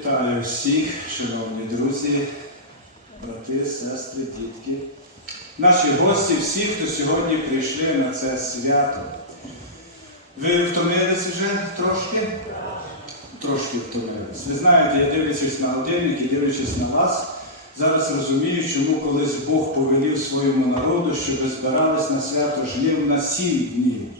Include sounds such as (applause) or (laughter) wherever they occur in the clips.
Вітаю всіх, шановні друзі, брати, сестри, дітки, наші гості, всі, хто сьогодні прийшли на це свято. Ви втомились вже трошки? Трошки втомились. Ви знаєте, я дивлячись на годинник і дивлячись на вас, зараз розумію, чому колись Бог повелів своєму народу, щоб ви збирались на свято жнив на сім днів.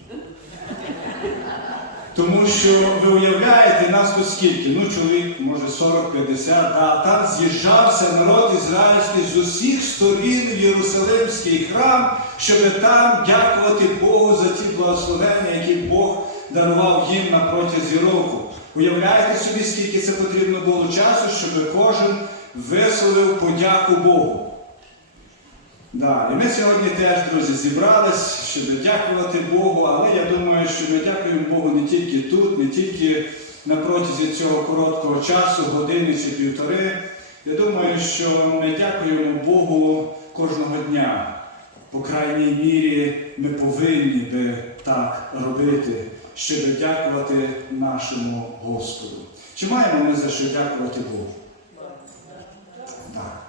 Тому що ви уявляєте, нас тут скільки? Ну, чоловік, може, 40-50, а там з'їжджався народ ізраїльський з усіх сторін Єрусалимський храм, щоб там дякувати Богу за ті благословення, які Бог дарував їм на протязі року. Уявляєте собі, скільки це потрібно було часу, щоб кожен висловив подяку Богу. Да, і ми сьогодні теж, друзі, зібрались, щоб дякувати Богу, але я думаю, що ми дякуємо Богу не тільки тут, не тільки на протязі цього короткого часу, години чи півтори. Я думаю, що ми дякуємо Богу кожного дня. По крайній мірі ми повинні би так робити, щоб дякувати нашому Господу. Чи маємо ми за що дякувати Богу? Так.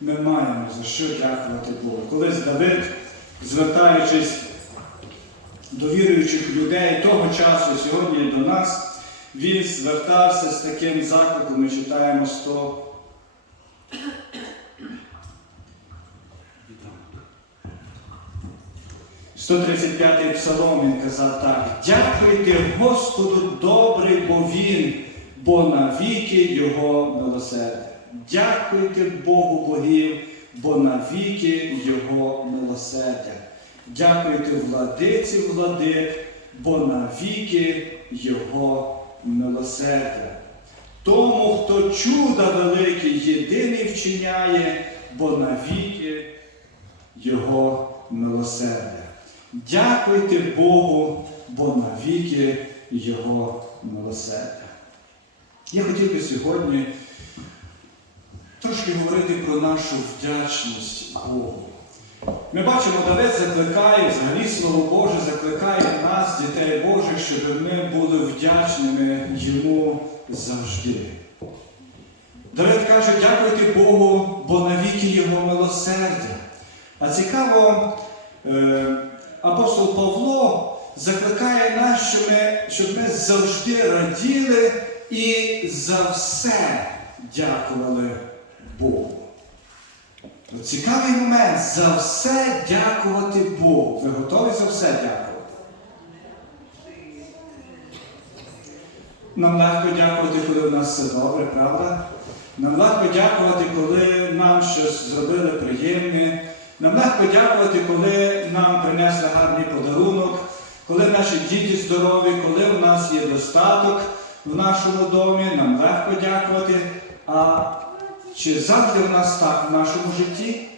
Ми маємо за що дякувати Богу. Колись Давид, звертаючись до віруючих людей того часу, сьогодні до нас, він звертався з таким закликом, ми читаємо 100. 135-й псалом він казав так: Дякуйте Господу добрий, бо Він, бо навіки Його милосердя. Дякуйте Богу богів, бо навіки Його милосердя. Дякуйте владиці владик, бо навіки Його милосердя. Тому, хто чуда великі єдиний вчиняє, бо навіки Його милосердя. Дякуйте Богу, бо навіки Його милосердя. Я хотів би сьогодні трошки говорити про нашу вдячність Богу. Ми бачимо, Давид закликає, взагалі Слово Боже закликає нас, дітей Божих, щоб ми були вдячними Йому завжди. Давид каже, дякуйте Богу, бо навіки Його милосердя. А цікаво, е, апостол Павло закликає нас, щоб ми, щоб ми завжди раділи і за все дякували Богу. От Цікавий момент за все дякувати Богу. Ви готові за все дякувати? Нам легко дякувати, коли в нас все добре, правда? Нам легко дякувати, коли нам щось зробили приємне. Нам легко дякувати, коли нам принесли гарний подарунок, коли наші діти здорові, коли у нас є достаток в нашому домі. Нам легко дякувати. А чи завжди в нас так в нашому житті?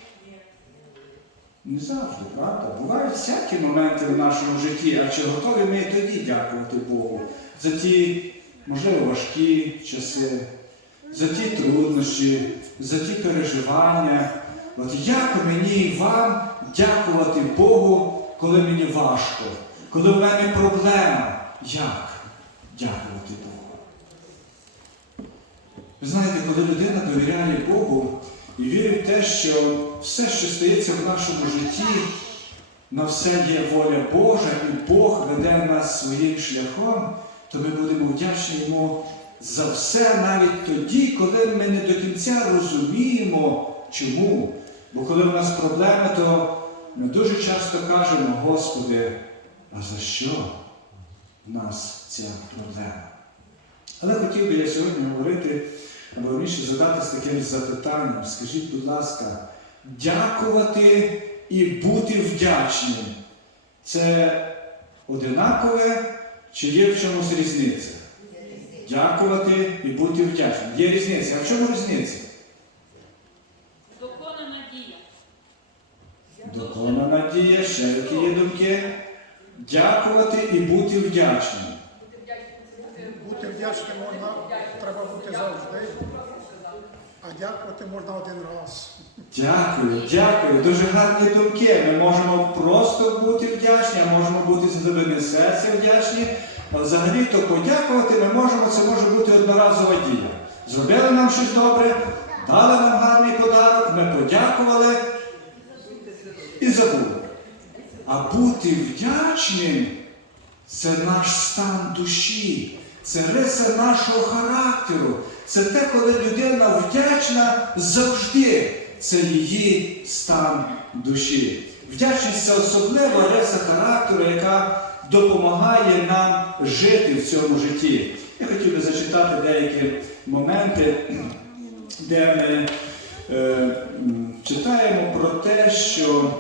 Не завжди, правда? Бувають всякі моменти в нашому житті, а чи готові ми тоді дякувати Богу за ті, можливо, важкі часи, за ті труднощі, за ті переживання. От як мені і вам дякувати Богу, коли мені важко, коли в мене проблема? Як дякувати Богу? Ви знаєте, коли людина довіряє Богу і вірить в те, що все, що стається в нашому житті, на все є воля Божа, і Бог веде нас своїм шляхом, то ми будемо вдячні Йому за все навіть тоді, коли ми не до кінця розуміємо, чому. Бо коли в нас проблеми, то ми дуже часто кажемо, Господи, а за що в нас ця проблема? Але хотів би я сьогодні говорити, або раніше задати з таким запитанням. Скажіть, будь ласка, дякувати і бути вдячним це одинакове чи є в чомусь різниця? Дякувати і бути вдячним. Є різниця. А в чому різниця? Доконана дія. Духовна надія, ще які є думки. Дякувати і бути вдячним. Бути вдячним можна, треба бути завжди, а дякувати можна один раз. Дякую, дякую. Дуже гарні думки. Ми можемо просто бути вдячні, а можемо бути з глибини серця вдячні. А взагалі-то подякувати ми можемо, це може бути одноразова дія. зробили нам щось добре, дали нам гарний подарок, ми подякували і забули. А бути вдячним це наш стан душі, це риса нашого характеру. Це те, коли людина вдячна завжди. Це її стан душі. Вдячність це особлива риса характеру, яка допомагає нам жити в цьому житті. Я хотів би зачитати деякі моменти, де ми е, читаємо про те, що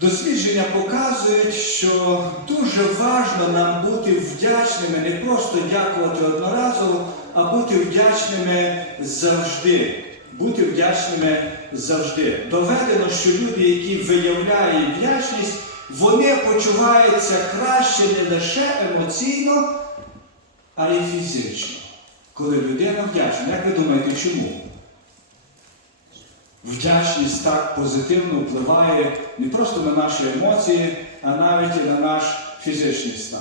Дослідження показують, що дуже важливо нам бути вдячними, не просто дякувати одноразово, а бути вдячними завжди. Бути вдячними завжди. Доведено, що люди, які виявляють вдячність, вони почуваються краще не лише емоційно, а й фізично. Коли людина вдячна. Як ви думаєте, чому? Вдячність так позитивно впливає не просто на наші емоції, а навіть і на наш фізичний стан.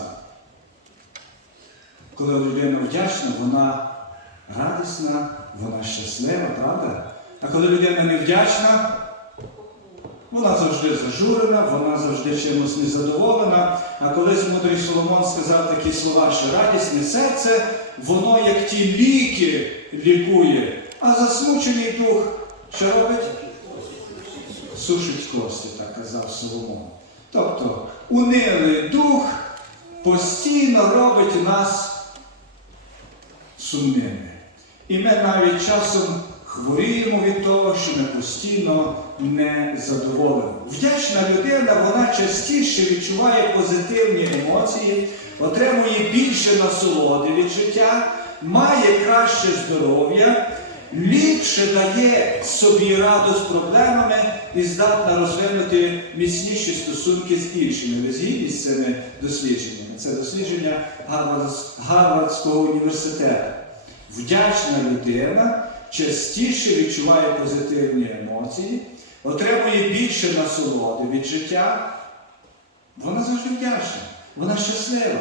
Коли людина вдячна, вона радісна, вона щаслива, правда? А коли людина не вдячна, вона завжди зажурена, вона завжди чимось незадоволена. А колись мудрий Соломон сказав такі слова, що радісне серце, воно як ті ліки лікує, а засмучений дух що робить? Сушить кості, так казав Соломон. Тобто унилий дух постійно робить нас сумними. І ми навіть часом хворіємо від того, що ми постійно не задоволені. Вдячна людина, вона частіше відчуває позитивні емоції, отримує більше насолоди від життя, має краще здоров'я, ліпше дає собі раду з проблемами і здатна розвинути міцніші стосунки з іншими. Ви згідні з цими дослідженнями? Це дослідження Гарвардс- Гарвардського університету. Вдячна людина частіше відчуває позитивні емоції, отримує більше насолоди від життя. Вона завжди вдячна, вона щаслива.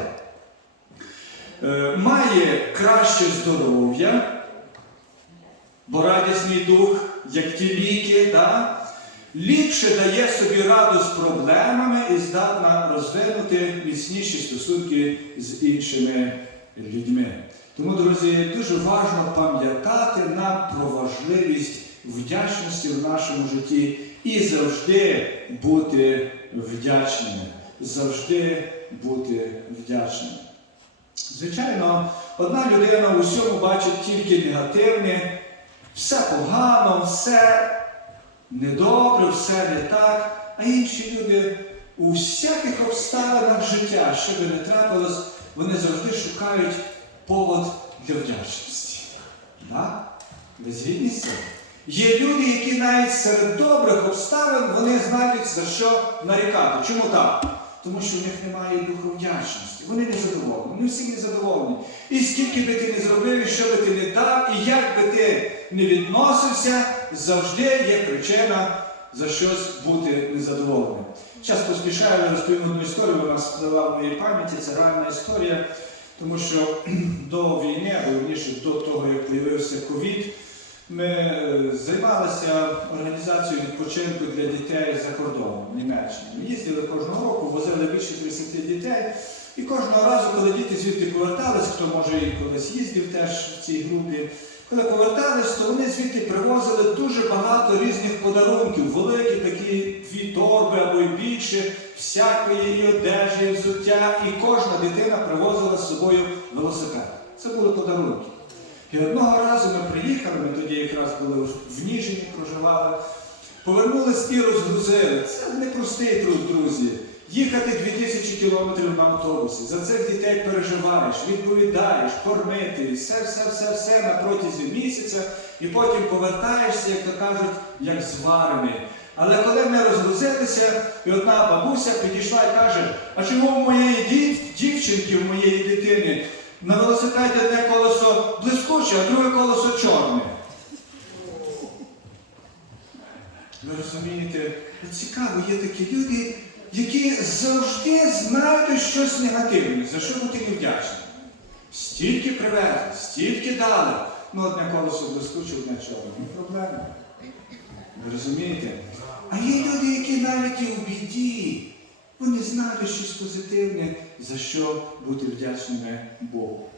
Е, має краще здоров'я, бо радісний дух, як ті ліки, да? ліпше дає собі раду з проблемами і здатна розвинути міцніші стосунки з іншими людьми. Тому, друзі, дуже важливо пам'ятати нам про важливість вдячності в нашому житті і завжди бути вдячними. Завжди бути вдячними. Звичайно, одна людина у всьому бачить тільки негативне, все погано, все недобре, все не так, а інші люди у всяких обставинах життя, що би не трапилось, вони завжди шукають повод для вдячності. Да? Ви згідні з цим? Є люди, які навіть серед добрих обставин вони знають за що нарікати. Чому так? Тому що в них немає духу вдячності. Вони не задоволені, вони всі не задоволені. І скільки би ти не зробив, і що би ти не дав, і як би ти не відносився, завжди є причина за щось бути незадоволеним. Час поспішаю, розповім одну історію, вона сплила в моїй пам'яті, це реальна історія, тому що (clears throat) до війни, або вірніше до того, як з'явився ковід, ми е, займалися організацією відпочинку для дітей за кордоном в Німеччині. Ми їздили кожного року, возили більше 30 дітей. І кожного разу, коли діти звідти повертались, хто може і колись їздив теж в цій групі, коли повертались, то вони звідти привозили дуже багато різних подарунків, великі такі дві торби або й більше, всякої і одежі, і взуття, і кожна дитина привозила з собою велосипед. Це були подарунки. І одного разу ми приїхали, ми тоді якраз були в Ніжині, проживали, повернулись і розгрузили. Це непростий труд, друзі. Їхати 2000 кілометрів на автобусі, за цих дітей переживаєш, відповідаєш, кормити, все, все, все, все на протязі місяця, і потім повертаєшся, як то кажуть, як зварений. Але коли ми розгрузилися, і одна бабуся підійшла і каже, а чому в моєї дів- дівчинки, в моєї дитини на велосипеді одне колесо блискуче, а друге колесо чорне? Ви розумієте, цікаво, є такі люди, які завжди знають щось негативне, за що бути невдячним. стільки привезли, стільки дали. Ну, одне колесо блискуче, одне чорне. Ну, проблема. Ви розумієте? А є люди, які навіть і в біді. Вони знають щось позитивне, за що бути вдячними Богу.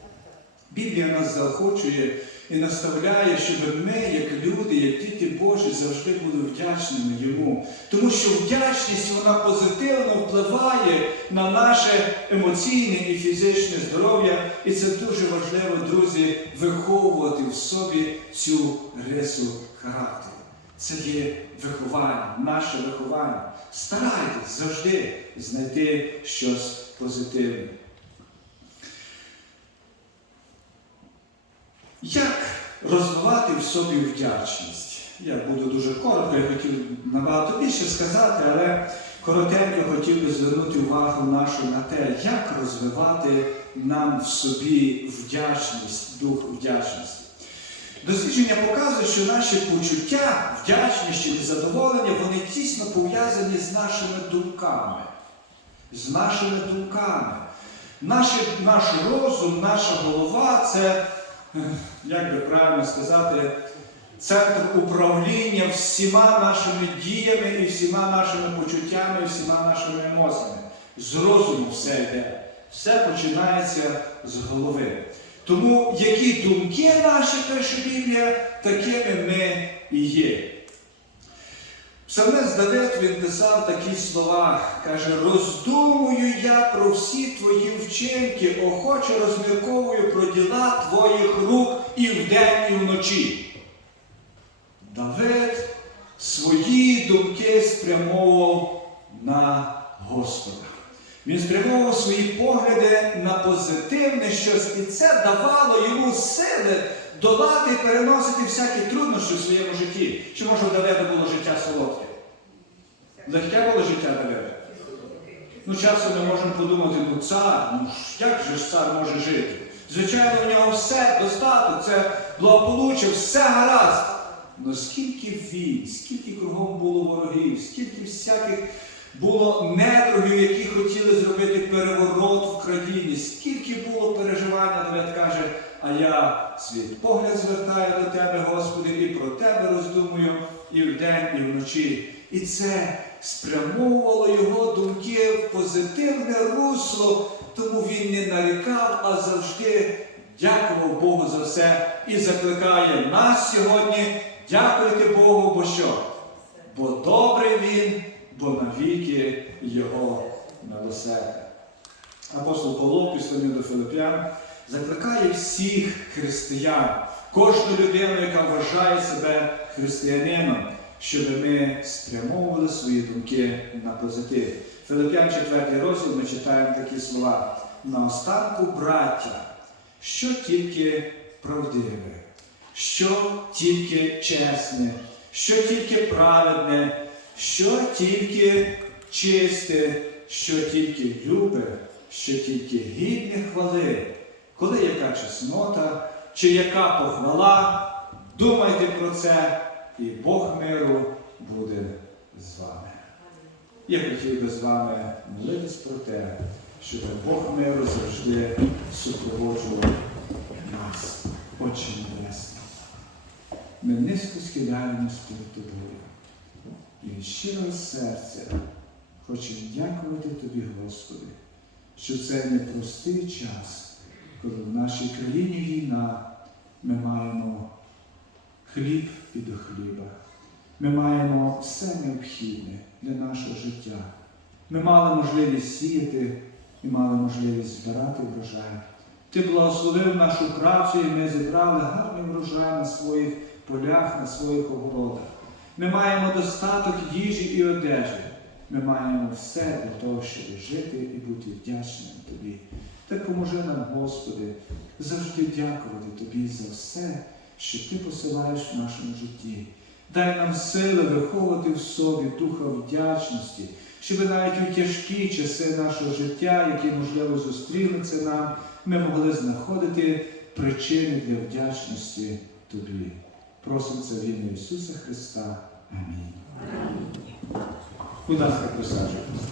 Біблія нас заохочує і наставляє, щоб ми, як люди, як діти Божі, завжди були вдячними Йому. Тому що вдячність вона позитивно впливає на наше емоційне і фізичне здоров'я. І це дуже важливо, друзі, виховувати в собі цю рису характеру. Це є виховання, наше виховання. Старайтесь завжди знайти щось позитивне. Як розвивати в собі вдячність? Я буду дуже коротко, я хотів набагато більше сказати, але коротенько хотів би звернути увагу нашу на те, як розвивати нам в собі вдячність, дух вдячності. Дослідження показують, що наші почуття, вдячності і задоволення, вони тісно пов'язані з нашими думками. З нашими думками. Наші, наш розум, наша голова це, як би правильно сказати, центр управління всіма нашими діями і всіма нашими почуттями, і всіма нашими емоціями. З розуму все йде. Все починається з голови. Тому які думки наші, пише Біблія, такими ми і є. Псалмець Давид він писав такі слова, каже, роздумую я про всі твої вчинки, охоче розмірковую про діла твоїх рук і вдень, і вночі. Давид свої думки спрямовував на Господа. Він спрямовував свої погляди на позитивне щось, і це давало йому сили долати і переносити всякі труднощі в своєму житті. Чи може у Давида було життя солодке? Легке було життя Давида? Ну, часто ми можемо подумати, ну цар, ну як же ж цар може жити? Звичайно, в нього все достаток, це благополуччя, все гаразд. Ну скільки війн, скільки кругом було ворогів, скільки всяких було недругів, які хотіли зробити переворот в країні, скільки було переживання, Давид каже, а я свій погляд звертаю до тебе, Господи, і про тебе роздумую і вдень, і вночі. І це спрямовувало його думки в позитивне русло, тому він не нарікав, а завжди дякував Богу за все і закликає нас сьогодні. Дякуйте Богу, бо що? Бо добрий він, бо навіки його милосердя. Апостол Павло, післанні до Филип'ян, закликає всіх християн, кожну людину, яка вважає себе християнином, щоб ми спрямовували свої думки на позитив. Филип'ян 4 розділ ми читаємо такі слова. Наостанку, браття, що тільки правдиве, що тільки чесне, що тільки праведне, що тільки чисте, що тільки любе, що тільки гідне хвали, коли яка чеснота, чи яка похвала, думайте про це, і Бог миру буде з вами. Я хотів би з вами молитись про те, щоб Бог миру завжди супроводжував нас, Отче Небесний. Ми низько схиляємось перед тобою. І від щирого серця хочемо дякувати Тобі, Господи, що це непростий час, в нашій країні війна, ми маємо хліб і до хліба. Ми маємо все необхідне для нашого життя. Ми мали можливість сіяти і мали можливість збирати врожай. Ти благословив нашу працю, і ми зібрали гарний врожай на своїх полях, на своїх огородах. Ми маємо достаток їжі і одежі. Ми маємо все для того, щоб жити і бути вдячним Тобі. Так поможи нам, Господи, завжди дякувати Тобі за все, що Ти посилаєш в нашому житті. Дай нам сили виховувати в собі духа вдячності, щоб навіть у тяжкі часи нашого життя, які, можливо, зустрінуться нам, ми могли знаходити причини для вдячності Тобі. Просимо це в ім'я Ісуса Христа. Амінь. Будь ласка, присаджуйтесь.